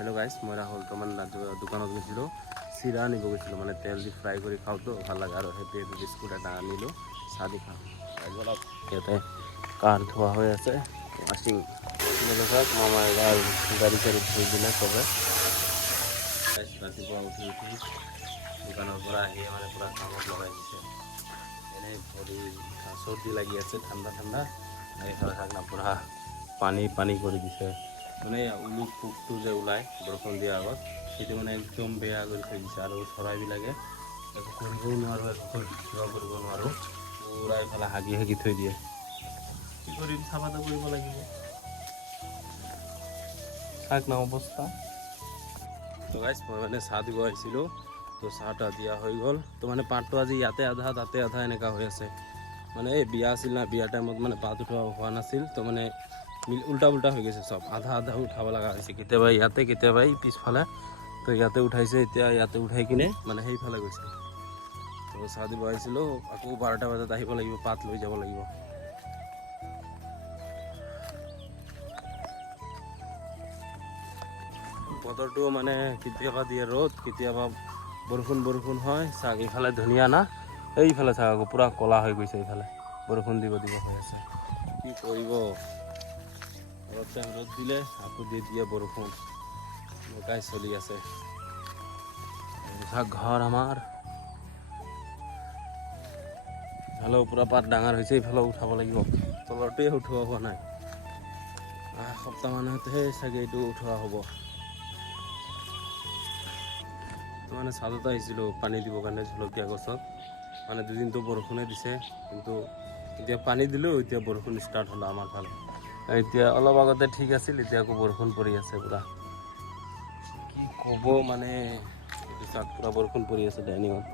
Hello' guys, মই ৰাহুল। তো মানে দোকানত গৈছিলোঁ, চিৰা আনিব গৈছিলোঁ, মানে তেল দি ফ্ৰাই কৰি খাওঁতো ভাল লাগে, আৰু সেইটো বিস্কুট এটা আনিলোঁ, চাহ দি খাওঁ। ইয়াতে কাৰ ধোৱা হৈ আছে, ৱাশ্বিং মামাই গাড়ী চাড়ী ধুই দিলে চবে। ৰাতিপুৱা উঠি দোকানৰ পৰা আহিয়ে মানে পূৰা কামত লগাই দিছে। এনেই ভৰি চৰ্দি লাগি আছে, ঠাণ্ডা ঠাণ্ডা এইফালে চাক পূৰা পানী কৰি দিছে। মানে উলু পোকটো যে ওলায় বৰষুণ দিয়াৰ আগত, সেইটো মানে একদম বেয়া কৰি থৈ দিছে। আৰু চৰাইবিলাকে একো কৰিবও নোৱাৰোঁ, একো কিবা কৰিব নোৱাৰোঁ, পূৰা এইফালে হাগি থৈ দিয়ে। কি কৰিম, চাফাটো কৰিব লাগিব। চাওক না অৱস্থা। তো গাইজ, মই মানে চাহ দিব আহিছিলোঁ, তো চাহটা দিয়া হৈ গ'ল। তো মানে পাতটো আজি ইয়াতে আধা তাতে আধা এনেকুৱা হৈ আছে। মানে এই বিয়া আছিল না, বিয়াৰ টাইমত মানে পাত উঠোৱা হোৱা নাছিল, তো মানে উল্টা হৈ গৈছে চব, আধা উঠাব লগা হৈছে। কেতিয়াবা ইয়াতে, কেতিয়াবা এই পিছফালে। তো ইয়াতে উঠাইছে, এতিয়া ইয়াতে উঠাই কিনে মানে সেইফালে গৈছে। তো চাহ দিব আহিছিলোঁ, আকৌ 12টা বজাত আহিব লাগিব, পাত লৈ যাব লাগিব। বতৰটো মানে কেতিয়াবা দিয়ে ৰ'দ, কেতিয়াবা বৰষুণ হয়। চাওক এইফালে ধুনীয়া না, এইফালে চাওক আকৌ পূৰা ক'লা হৈ গৈছে। এইফালে বৰষুণ দিব হৈ আছে। কি কৰিব, অলপ টাইম ৰ'দ দিলে আকৌ দি দিয়ে বৰষুণ, এনেকুৱাই চলি আছে। ঘৰ আমাৰ ইফালেও পূৰা পাত ডাঙৰ হৈছে, ইফালেও উঠাব লাগিব। তলৰটোৱে উঠোৱা হোৱা নাই, এসপ্তাহ মানতহে চাগে এইটো উঠোৱা হ'ব। তো মানে চাদত আহিছিলোঁ পানী দিবৰ কাৰণে জলকীয়া গছত, মানে দুদিনটো বৰষুণে দিছে, কিন্তু এতিয়া পানী দিলোঁ, এতিয়া বৰষুণ ষ্টাৰ্ট হ'ল আমাৰ ফালে। এতিয়া অলপ আগতে ঠিক আছিল, এতিয়া আকৌ বৰষুণ পৰি আছে পূৰা। কি ক'ব মানে, এইটো চাওক পূৰা বৰষুণ পৰি আছে ডাইনিঙত।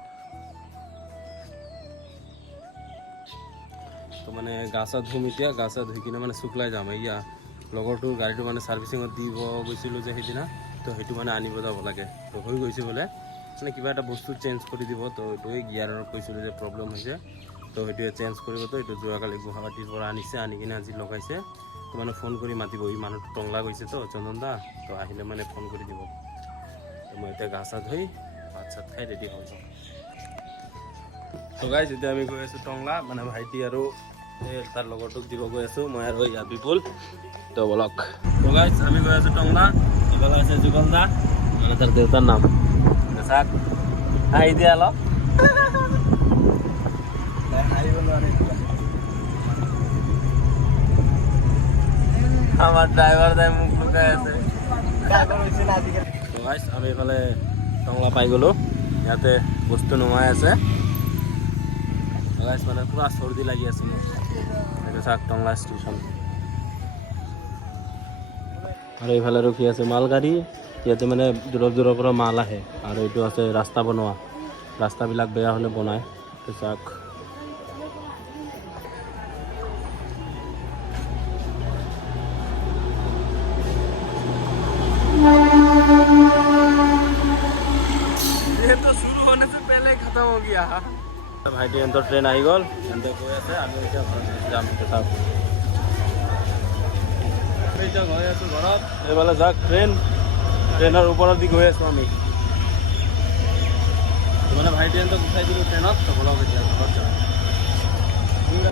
তো মানে গা চা ধুম এতিয়া, গা চা ধুই কিনে মানে শুকলাই যাম। এয়া লগৰটোৰ গাড়ীটো মানে ছাৰ্ভিচিঙত দিব গৈছিলোঁ যে সেইদিনা, তো সেইটো মানে আনিব যাব লাগে। তো হৈ গৈছে বোলে, মানে কিবা এটা বস্তু চেঞ্জ কৰি দিব। তো এইটোৱে গিয়াৰৰ কৈছিলোঁ যে প্ৰব্লেম হৈছে, তো সেইটোৱে চেঞ্জ কৰিব। তো এইটো যোৱাকালি গুৱাহাটীৰ পৰা আনিছে, আনি কিনে আজি লগাইছে। তো মানে ফোন কৰি মাতিব, এই মানুহটো টংলা গৈছে তো চন্দন দা, তো আহিলে মানে ফোন কৰি দিব। তো মই এতিয়া গা চা ধুই ভাত চাত খাই ৰেডি হৈ যাম। তো গাইজ, এতিয়া আমি গৈ আছোঁ টংলা, মানে ভাইটি আৰু তাৰ লগৰটোক দিব গৈ আছোঁ, মই আৰু ইয়া বিপুল। তো বলক। তো গাইজ, আমি গৈ আছোঁ টংলা। ইফালে আছে যুগল দা, মানে তাৰ দেউতাৰ নাম। চাক হাঁহি দিয়া অলপ। আমাৰ ড্ৰাইভাৰ দাই মোক লুকাই আছে। তো গাইজ, আমি এইফালে টংলা পাই গ'লোঁ, ইয়াতে বস্তু নমাই আছে। গাইজ, মানে পূৰা চৰ্দি লাগি আছে মোৰ। এইটো চাওক টংলা ষ্টেচন, আৰু এইফালে ৰখি আছে মালগাড়ী। ইয়াতে মানে দূৰৰ পৰা মাল আহে, আৰু এইটো আছে ৰাস্তা বনোৱা, ৰাস্তাবিলাক বেয়া হ'লে বনায়। তো চাওক ये तो शुरू होने से पहले खत्म हो गया। ভাইটি এন্তৰ ট্ৰেইন আহি গ'ল, এন্তে গৈ আছে, আমি এতিয়া ঘৰত যাম। চাওক এতিয়া গৈ আছোঁ ঘৰত। এইফালে যাওক ট্ৰেইনৰ ওপৰত দি গৈ আছোঁ আমি। মানে ভাইটি এন্তক উঠাই দিলোঁ ট্ৰেইনত, বলক এতিয়া ঘৰত যাওঁ।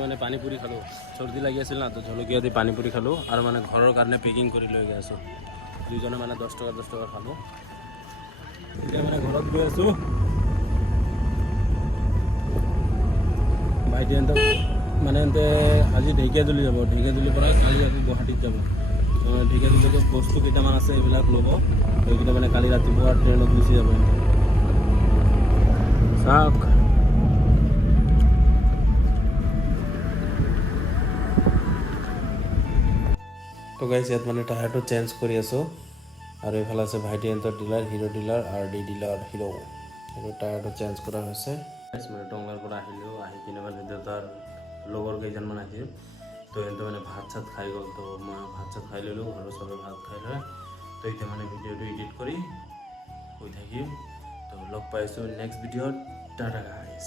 মানে পানী পুৰি খালোঁ, চৰ্দি লাগি আছিল না, তো জলকীয়া দি পানী পুৰি খালোঁ, আৰু মানে ঘৰৰ কাৰণে পেকিং কৰি লৈ গৈ আছোঁ। দুইজনে মানে 10 টকা খালোঁ। এতিয়া মানে ঘৰত গৈ আছোঁ। ভাইটি এন্তক মানে আজি ঢেকীয়াজুলি যাব, ঢেকীয়াজুলিৰ পৰা কালি আকৌ গুৱাহাটীত যাব। ঢেকীয়াজুলিত বস্তু কেইটামান আছে, এইবিলাক ল'ব। সেইকেইটা মানে কালি ৰাতিপুৱা ট্ৰেইনত গুচি যাব। চাওক তো গাইজ, ইয়াত মানে টায়াৰটো চেঞ্জ কৰি আছোঁ। আৰু এইফালে আছে ভাইটি এন্তৰ dealer, Hero' dealer, RD dealer, Hero'. সেইটো টায়াৰটো চেঞ্জ কৰা হৈছে। মানে টংলাৰ পৰা আহিলোঁ, আহি কিনে মানে দেউতাৰ লগৰ কেইজনমান আহিছিল, তো সিহঁতে মানে ভাত চাত খাই গ'ল। তো মই ভাত চাত খাই ল'লোঁ, ঘৰৰ চবে ভাত খাই লয়। তো এতিয়া মানে ভিডিঅ'টো এডিট কৰি কৈ থাকিম। তো লগ পাইছোঁ নেক্সট ভিডিঅ'ত। টাটা গাইজ।